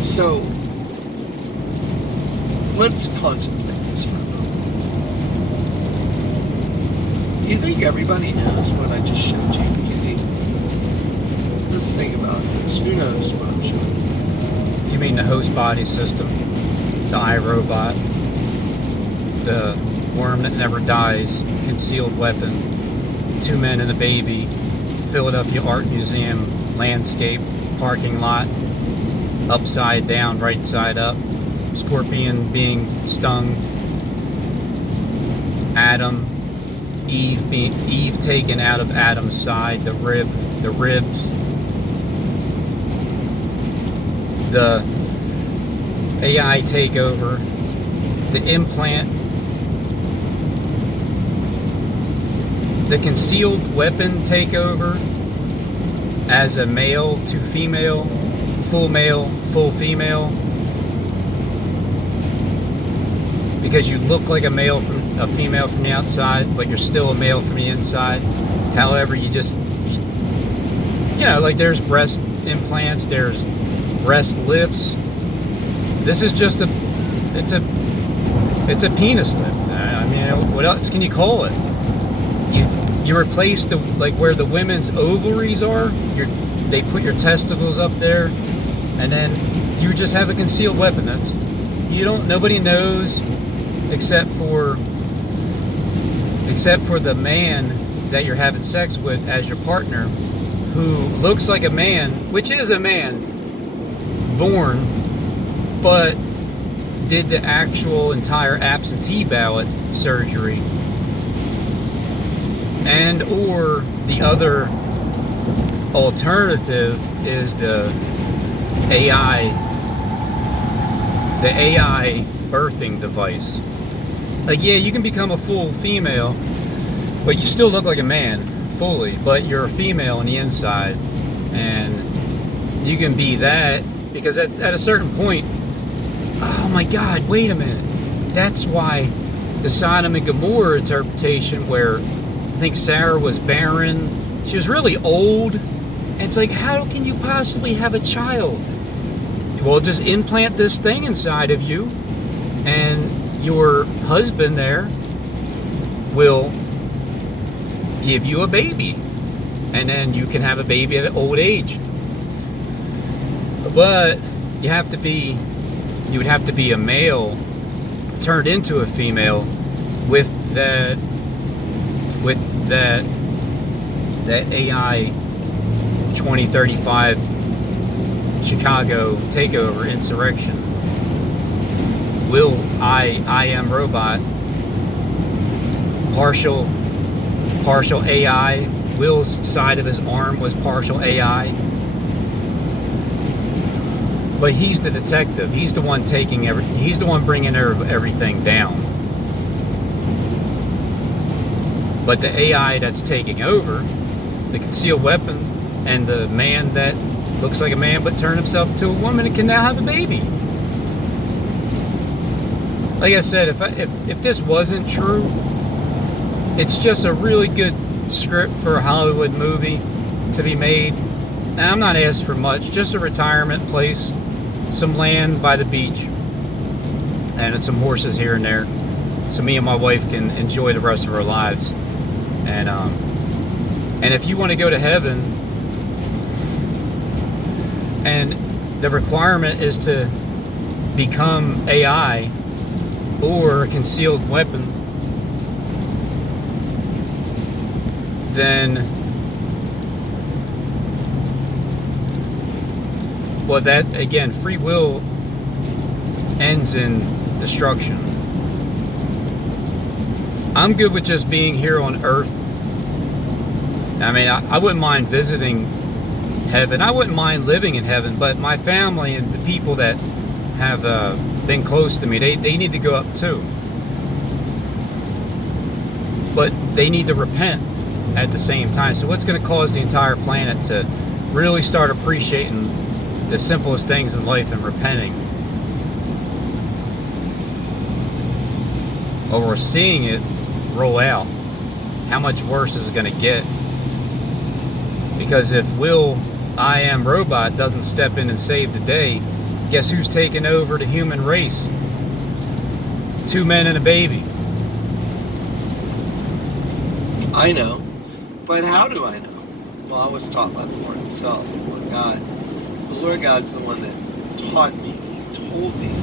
So, let's contemplate this for a moment. Do you think everybody knows what I just showed you? Do you think? Let's think about this. Who knows what I'm showing you? You mean the host body system, the iRobot, the worm that never dies, concealed weapon, 2 men and a baby, Philadelphia Art Museum, landscape, parking lot, upside down, right side up, scorpion being stung, Adam, Eve taken out of Adam's side, the ribs, the AI takeover, the implant, the concealed weapon takeover as a male to female, full female, because you look like a female from the outside, but you're still a male from the inside. However, you know, like there's breast implants, there's breast lifts. This is just it's a penis lift. I mean, what else can you call it? You replace like where the women's ovaries are. They put your testicles up there, and then you just have a concealed weapon. Nobody knows except for the man that you're having sex with as your partner, who looks like a man, which is a man born, but did the actual entire absentee ballot surgery. And or the other alternative is the AI birthing device. Like, yeah, you can become a full female, but you still look like a man fully, but you're a female on the inside, and you can be that because at a certain point, oh my God, wait a minute, that's why the Sodom and Gomorrah interpretation, where I think Sarah was barren, she was really old, and it's like, how can you possibly have a child? Well, just implant this thing inside of you, and your husband there will give you a baby, and then you can have a baby at an old age. But you would have to be a male turned into a female with that AI 2035 Chicago takeover insurrection. I am robot, partial AI. Will's side of his arm was partial AI, but he's the detective. He's the one he's the one bringing everything down. But the AI that's taking over, the concealed weapon, and the man that looks like a man but turned himself into a woman and can now have a baby. Like I said, if this wasn't true, it's just a really good script for a Hollywood movie to be made. Now, I'm not asking for much, just a retirement place, some land by the beach, and some horses here and there, so me and my wife can enjoy the rest of our lives. And if you want to go to heaven, and the requirement is to become AI or a concealed weapon, then, well, that again, free will ends in destruction. I'm good with just being here on Earth. I mean, I wouldn't mind visiting heaven. I wouldn't mind living in heaven, but my family and the people that have been close to me, they need to go up too. But they need to repent at the same time. So what's going to cause the entire planet to really start appreciating the simplest things in life and repenting? Well, we're seeing it roll out. How much worse is it going to get? Because if I am robot doesn't step in and save the day, Guess who's taking over the human race? 2 men and a baby. I know. But how do I know? Well, I was taught by the Lord himself, the Lord God. The Lord God's the one that taught me. He told me.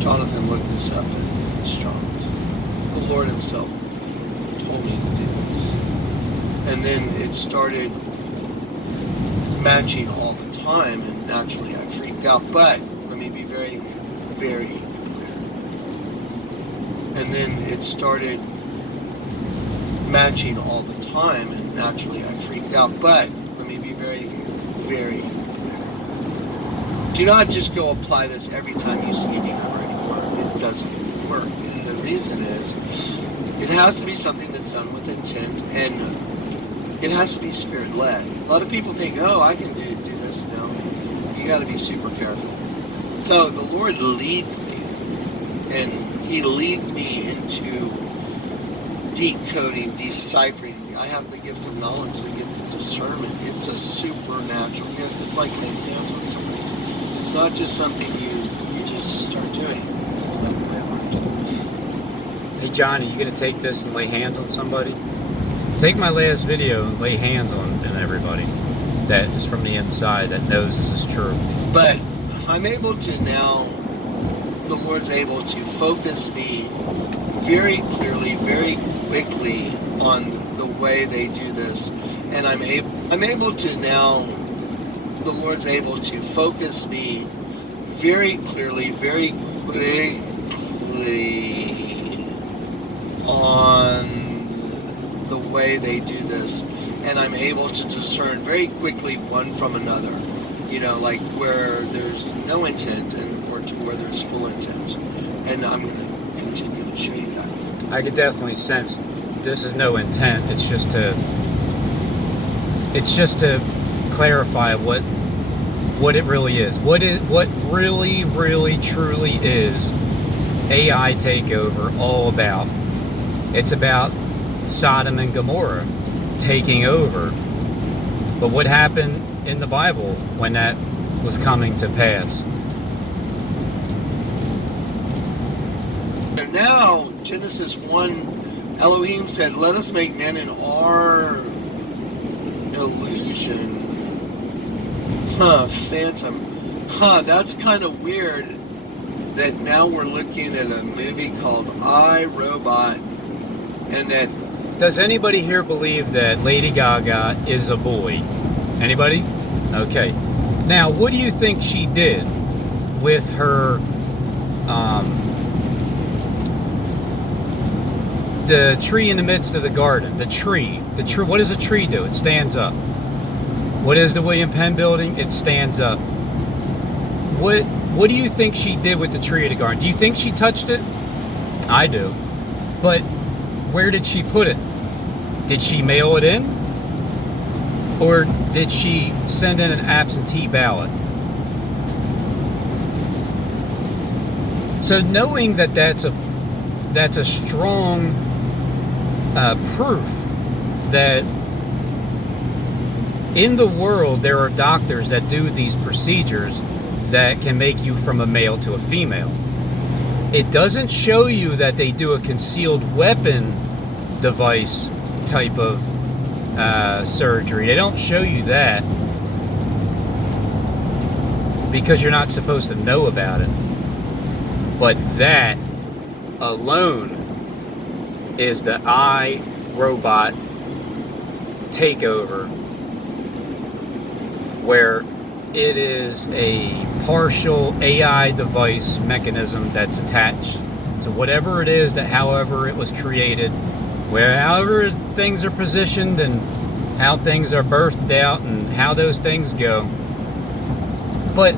Jonathan looked this up in Strong's. The Lord himself told me to do this. And then it started matching all the time, and naturally I freaked out. But let me be very, very clear. And then it started matching all the time, and naturally I freaked out. But let me be very, very clear. Do not just go apply this every time you see any number anymore. It doesn't work. And the reason is, it has to be something that's done with intent, and it has to be spirit-led. A lot of people think, oh, I can do this. No, you got to be super careful. So the Lord leads me, and he leads me into decoding, deciphering. I have the gift of knowledge, the gift of discernment. It's a supernatural gift. It's like laying hands on somebody. It's not just something you just start doing. It's not the way it works. Hey Johnny, you gonna take this and lay hands on somebody? Take my last video and lay hands on everybody that is from the inside that knows this is true. But I'm able to now, the Lord's able to focus me very clearly, very quickly on the way they do this. And I'm able to now, the Lord's able to focus me very clearly, very quickly on the way they do this, and I'm able to discern very quickly one from another, like where there's no intent or to where there's full intent. And I'm going to continue to show you that. I could definitely sense this is no intent. It's just to clarify what it really is. What really, really, truly is AI takeover all about. It's about Sodom and Gomorrah taking over. But what happened in the Bible when that was coming to pass? And now, Genesis 1, Elohim said, let us make man in our illusion. Phantom. That's kind of weird that now we're looking at a movie called I, Robot, and that... Does anybody here believe that Lady Gaga is a boy? Anybody? Okay. Now, what do you think she did with her, the tree in the midst of the garden? The tree. What does a tree do? It stands up. What is the William Penn building? It stands up. What do you think she did with the tree of the garden? Do you think she touched it? I do. But where did she put it? Did she mail it in? Or did she send in an absentee ballot? So knowing that that's a strong proof that in the world there are doctors that do these procedures that can make you from a male to a female. It doesn't show you that they do a concealed weapon device type of surgery. They don't show you that because you're not supposed to know about it. But that alone is the iRobot takeover, where it is a partial AI device mechanism that's attached to whatever it is that however it was created, where however things are positioned and how things are birthed out and how those things go. But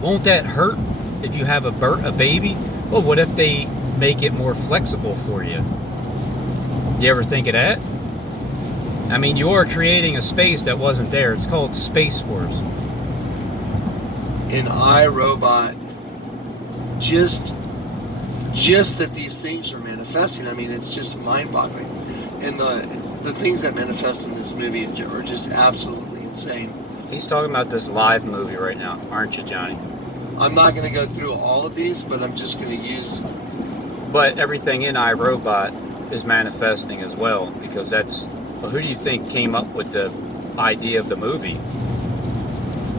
won't that hurt if you have a baby? Well, what if they make it more flexible for you? You ever think of that? I mean, you are creating a space that wasn't there. It's called Space Force. In iRobot, just that these things are manifesting, I mean, it's just mind-boggling. And the things that manifest in this movie are just absolutely insane. He's talking about this live movie right now, aren't you, Johnny? I'm not going to go through all of these, but I'm just going to use. But everything in iRobot is manifesting as well, because that's. Well, who do you think came up with the idea of the movie?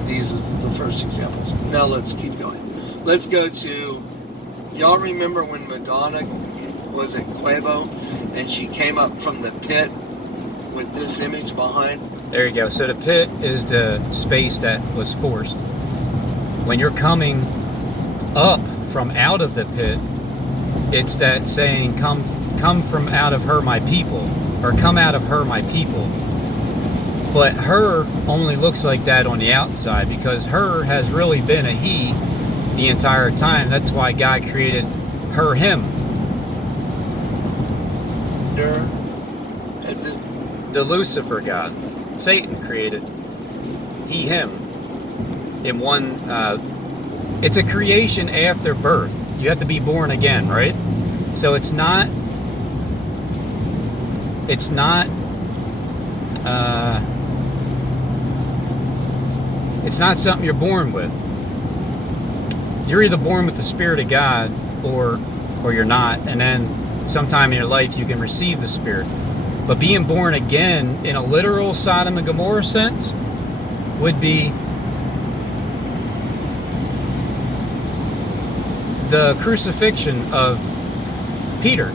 These is the first examples. Now let's keep going. Let's go to. Y'all remember when Madonna was at Quavo and she came up from the pit with this image behind? There you go. So the pit is the space that was forced. When you're coming up from out of the pit, it's that saying, come from out of her, my people, or come out of her, my people. But her only looks like that on the outside, because her has really been a he the entire time. That's why God created her, him. At this. The Lucifer God. Satan created he, him. In one, it's a creation after birth. You have to be born again, right? So it's not something you're born with. You're either born with the Spirit of God or you're not, and then sometime in your life you can receive the Spirit. But being born again in a literal Sodom and Gomorrah sense would be the crucifixion of Peter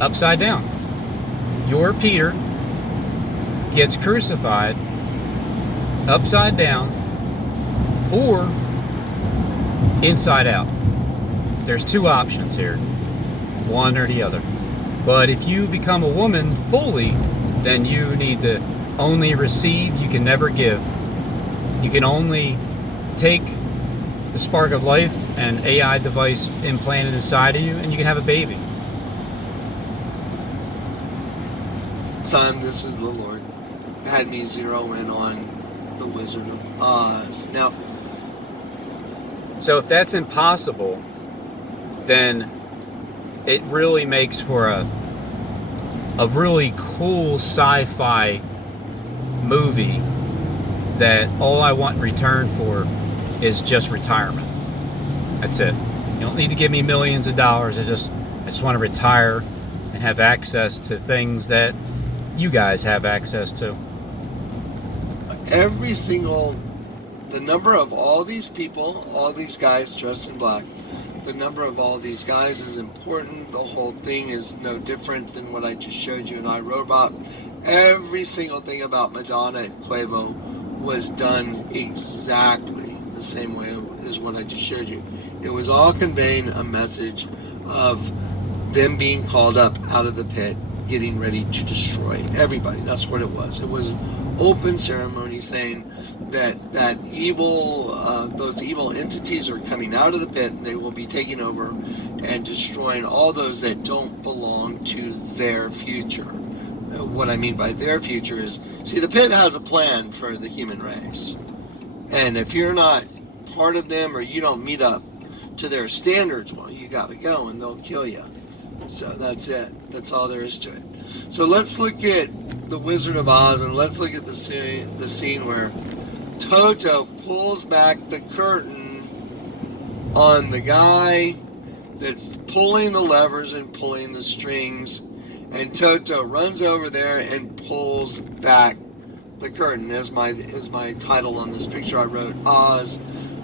upside down. Your Peter gets crucified upside down or inside out. There's two options here, one or the other. But if you become a woman fully, then you need to only receive, you can never give. You can only take the spark of life and AI device implanted inside of you, and you can have a baby. Time, this is the Lord. Had me zero in on the Wizard of Oz. Now, so if that's impossible, then it really makes for a really cool sci-fi movie that all I want in return for is just retirement. That's it. You don't need to give me millions of dollars. I just want to retire and have access to things that you guys have access to. the number of all these people, all these guys dressed in black, the number of all these guys is important. The whole thing is no different than what I just showed you in iRobot. Every single thing about Madonna at Quavo was done exactly the same way as what I just showed you. It was all conveying a message of them being called up out of the pit, getting ready to destroy everybody. That's what it was. It was an open ceremony saying that evil, those evil entities are coming out of the pit, and they will be taking over and destroying all those that don't belong to their future. What I mean by their future is, see, the pit has a plan for the human race, and if you're not part of them or you don't meet up to their standards, well, you got to go and they'll kill you. So that's it. That's all there is to it. So let's look at the Wizard of Oz, and let's look at the scene where Toto pulls back the curtain on the guy that's pulling the levers and pulling the strings, and Toto runs over there and pulls back the curtain. As my title on this picture I wrote, Oz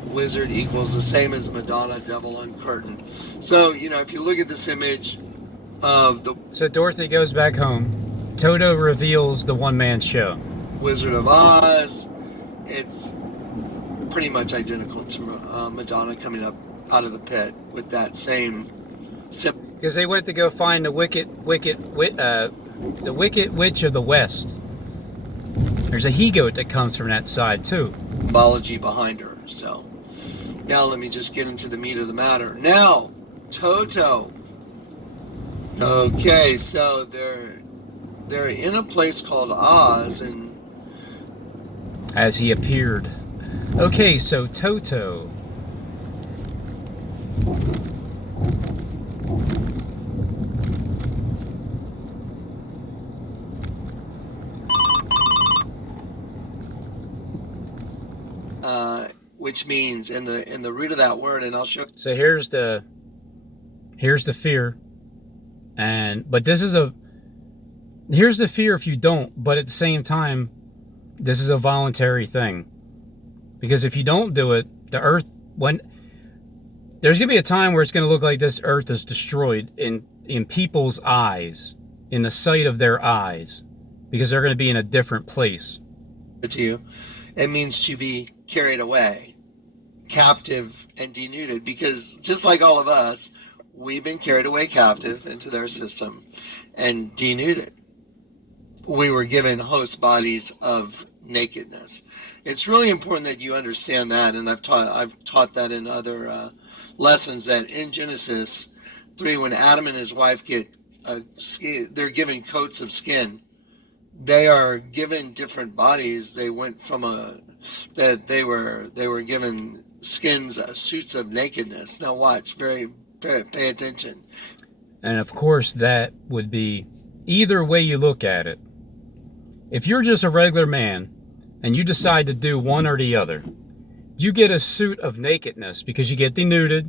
Wizard equals the same as Madonna Devil on curtain. So, if you look at this image of the... So Dorothy goes back home. Toto reveals the one-man show. Wizard of Oz. It's pretty much identical to Madonna coming up out of the pit with that same... Because they went to go find the wicked witch of the West. There's a he-goat that comes from that side, too. Symbology behind her, so... Now let me just get into the meat of the matter. Now, Toto. Okay, so they're in a place called Oz, and as he appeared. Okay, so Toto. which means in the root of that word, and I'll show. So here's the fear, but here's the fear if you don't. But at the same time, this is a voluntary thing, because if you don't do it, the earth, when there's gonna be a time where it's gonna look like this earth is destroyed in people's eyes, in the sight of their eyes, because they're gonna be in a different place. To you, it means to be carried away, captive and denuded, because just like all of us, we've been carried away captive into their system and denuded. We were given host bodies of nakedness. It's really important that you understand that, and I've taught that in other lessons, that in Genesis 3, when Adam and his wife they're given coats of skin. They are given different bodies. They went from they were given skins, suits of nakedness. Now watch, pay attention. And of course, that would be either way you look at it. If you're just a regular man and you decide to do one or the other, you get a suit of nakedness because you get denuded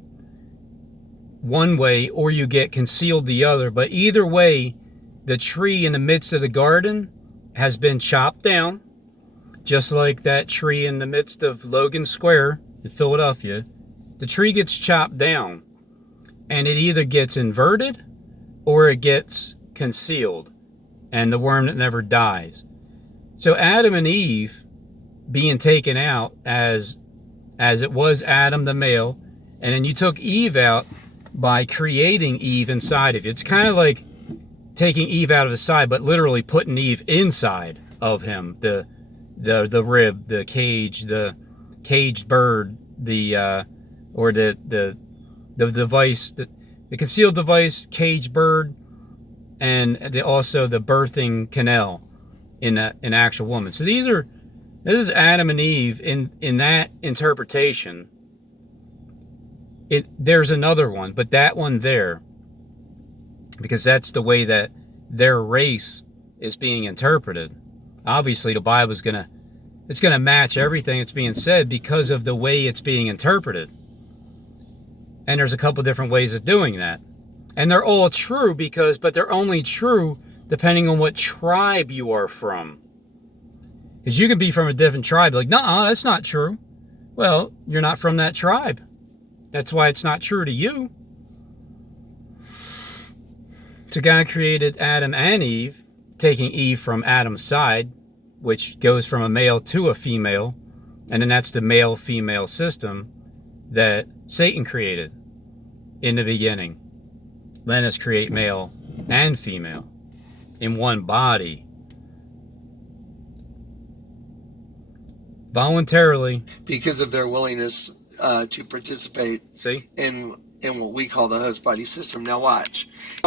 one way, or you get concealed the other. But either way, the tree in the midst of the garden has been chopped down, just like that tree in the midst of Logan Square in Philadelphia. The tree gets chopped down, and it either gets inverted or it gets concealed, and the worm that never dies. So Adam and Eve being taken out as it was Adam the male, and then you took Eve out by creating Eve inside of you. It's kind of like taking Eve out of the side, but literally putting Eve inside of him. The rib, the cage, the caged bird, the device, the concealed device, caged bird, and also the birthing canal in an actual woman. So this is Adam and Eve in that interpretation. There's another one, but that one there, because that's the way that their race is being interpreted. Obviously, the Bible is gonna match everything that's being said because of the way it's being interpreted. And there's a couple different ways of doing that, and they're all true but they're only true depending on what tribe you are from. Because you can be from a different tribe, like, no, that's not true. Well, you're not from that tribe. That's why it's not true to you. So God created Adam and Eve, taking Eve from Adam's side, which goes from a male to a female, and then that's the male-female system that Satan created in the beginning. Let us create male and female in one body. Voluntarily. Because of their willingness to participate See? in what we call the host body system. Now watch.